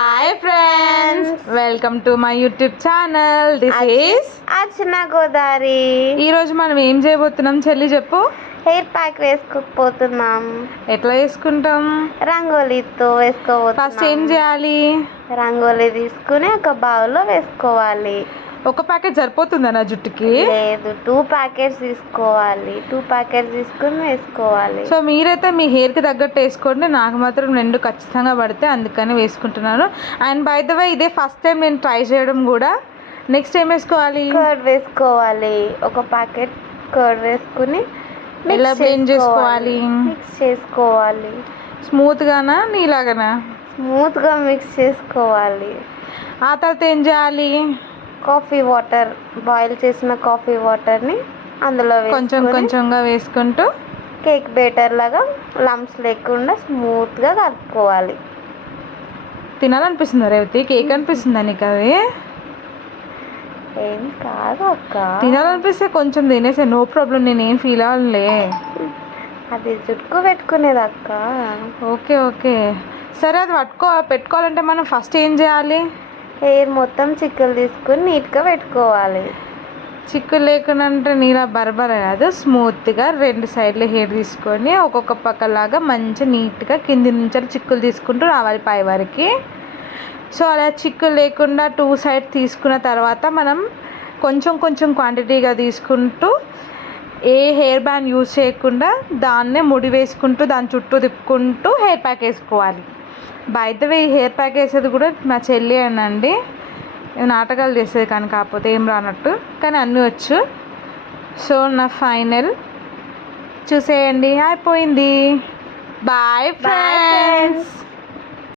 Hi friends, welcome to my YouTube channel. This is Archana Godari. ఈరోజు మనం ఏం చేయబోతున్నాం చెల్లి చెప్పు. హెయిర్ ప్యాక్ వేసుకోకపోతున్నాం. ఎట్లా వేసుకుంటాం? రంగోలీతో వేసుకోబోతున్నాం. ఫస్ట్ ఏం చేయాలి? రంగోలీ తీసుకుని ఒక బౌల్లో వేసుకోవాలి. ఒక ప్యాకెట్ సరిపోతుందా నా జుట్టుకి? లేదు, 2 ప్యాకెట్స్ తీసుకోవాలి. 2 ప్యాకెట్స్ తీసుకుని వేసుకోవాలి. సో మీరైతే మీ హెయిర్కి తగ్గట్టు వేసుకోండి. నాకు మాత్రం 2 ఖచ్చితంగా పడితే అందుకని వేసుకుంటున్నాను. అండ్ బై ద వే ఇదే ఫస్ట్ టైం నేను ట్రై చేయడం కూడా. నెక్స్ట్ ఏం వేసుకోవాలి? కర్డ్ వేసుకోవాలి. ఒక ప్యాకెట్ కర్డ్ వేసుకుని ఎలా బ్లెండ్ చేసుకోవాలి? మిక్స్ చేసుకోవాలి. స్మూత్గానా నీలాగానా? స్మూత్గా మిక్స్ చేసుకోవాలి. ఆ తర్వాత ఏం చేయాలి? కాఫీ వాటర్, బాయిల్ చేసిన కాఫీ వాటర్ని అందులో కొంచెం కొంచెంగా వేసుకుంటూ కేక్ బేటర్ లాగా లంప్స్ లేకుండా స్మూత్గా కలుపుకోవాలి. తినాలనిపిస్తుందా రేవతి? కేక్ అనిపిస్తుందా నీకు? అది ఏం కాదు అక్క, తినాలనిపిస్తే కొంచెం తినేసే, నో ప్రాబ్లం, నేనేం ఫీల్ అవ్వలే. అది జుట్టుకు పెట్టుకునేది అక్క. ఓకే ఓకే సరే, అది పెట్టుకోవాలంటే మనం ఫస్ట్ ఏం చేయాలి? హెయిర్ మొత్తం చిక్కులు తీసుకుని నీట్గా పెట్టుకోవాలి. చిక్కులు లేకుండా అంటే నీలా బరబర కాదు, స్మూత్గా 2 సైడ్లు హెయిర్ తీసుకొని ఒక్కొక్క పక్కలాగా మంచి నీట్గా కింది నుంచి చిక్కులు తీసుకుంటూ రావాలి పై వరకు. సో అలా చిక్కులు లేకుండా 2 సైడ్స్ తీసుకున్న తర్వాత మనం కొంచెం కొంచెం క్వాంటిటీగా తీసుకుంటూ ఏ హెయిర్ బ్యాండ్ యూజ్ చేయకుండా దాన్నే ముడి వేసుకుంటూ దాని చుట్టూ తిప్పుకుంటూ హెయిర్ ప్యాక్ వేసుకోవాలి. బై ద వే ఈ హెయిర్ ప్యాక్ వేసేది కూడా మా చెల్లి అనండి. నాటకాలు చేసేది కానీ కాకపోతే ఏం రానట్టు, కానీ అన్నీ వచ్చు. సో నా ఫైనల్ చూసేయండి, అయిపోయింది. Bye friends.